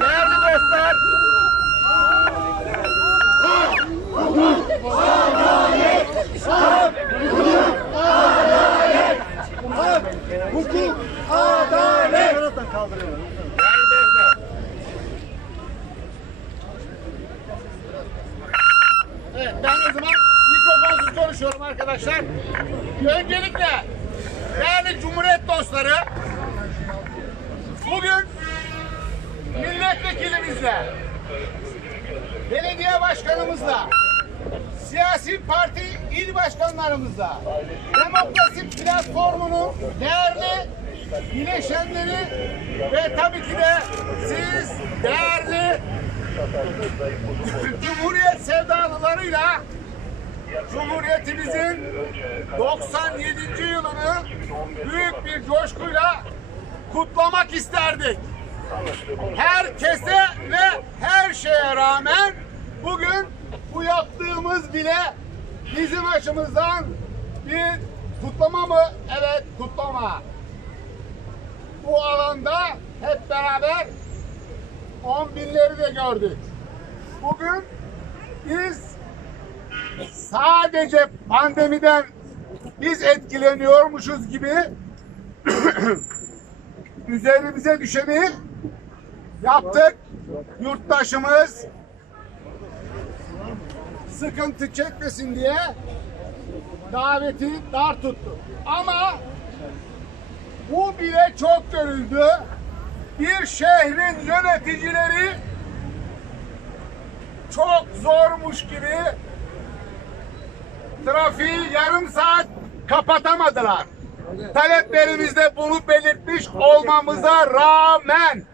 Değerli dostlar. Hak, hukuk, adalet. Değerli dostlar. Evet, ben o zaman mikrofonsuz konuşuyorum arkadaşlar. Öncelikle değerli Cumhuriyet dostları, bugün milletvekilimizle, belediye başkanımızla, siyasi parti il başkanlarımızla, demokrasi platformunun değerli bileşenleri ve tabii ki de siz değerli Cumhuriyet sevdalılarıyla Cumhuriyetimizin 97. yılını büyük bir coşkuyla kutlamak isterdik herkese ve her şeye rağmen bugün bu yaptığımız bile bizim açımızdan bir kutlama mı? Evet kutlama. Bu alanda hep beraber on binleri de gördük. Bugün biz sadece pandemiden biz etkileniyormuşuz gibi üzerimize düşeni yaptık. Yurttaşımız sıkıntı çekmesin diye daveti dar tuttu. Ama bu bile çok görüldü. Bir şehrin yöneticileri çok zormuş gibi trafiği yarım saat kapatamadılar. Taleplerimizde bunu belirtmiş olmamıza rağmen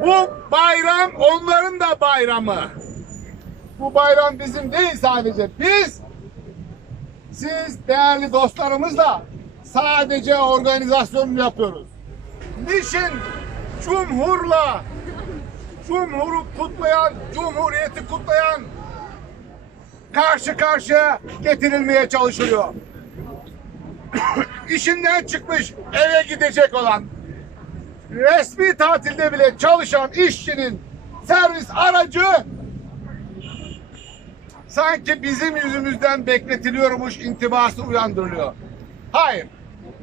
bu bayram onların da bayramı. Bu bayram bizim değil sadece. Biz siz değerli dostlarımızla sadece organizasyon yapıyoruz. Niçin Cumhurla Cumhur'u kutlayan, Cumhuriyeti kutlayan karşı karşıya getirilmeye çalışılıyor. İşinden çıkmış eve gidecek olan resmi tatilde bile çalışan işçinin servis aracı sanki bizim yüzümüzden bekletiliyormuş intibası uyandırılıyor. Hayır.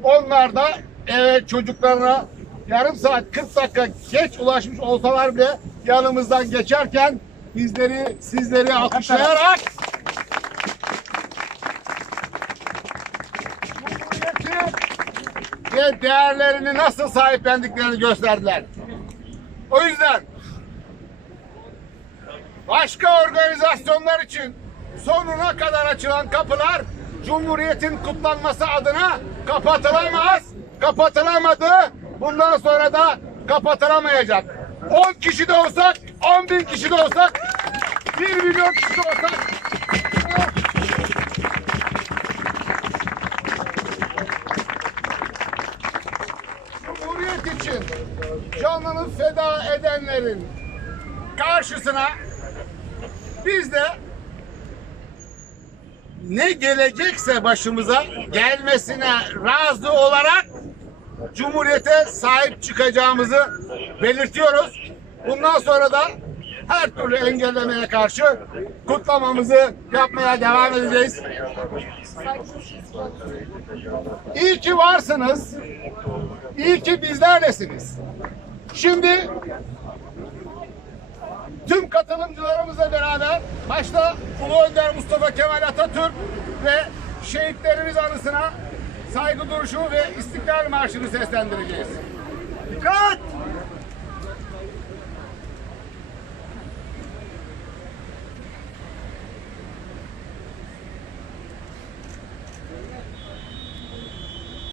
Onlar da eve çocuklarına yarım saat 40 dakika geç ulaşmış olsalar bile yanımızdan geçerken bizleri sizleri alkışlayarak ve değerlerini nasıl sahiplendiklerini gösterdiler. O yüzden başka organizasyonlar için sonuna kadar açılan kapılar Cumhuriyet'in kutlanması adına kapatılamaz. Kapatılamadı. Bundan sonra da kapatılamayacak. 10 kişi de olsak, 10 bin kişi de olsak, 1 milyon kişi de olsak Cumhuriyet için canını feda edenlerin karşısına biz de ne gelecekse başımıza gelmesine razı olarak Cumhuriyete sahip çıkacağımızı belirtiyoruz. Bundan sonra da her türlü engellemeye karşı kutlamamızı yapmaya devam edeceğiz. İyi ki varsınız. İyi ki bizlerlesiniz. Şimdi tüm katılımcılarımızla beraber başta Ulu Önder Mustafa Kemal Atatürk ve şehitlerimiz anısına saygı duruşu ve istiklal marşını seslendireceğiz. Dikkat!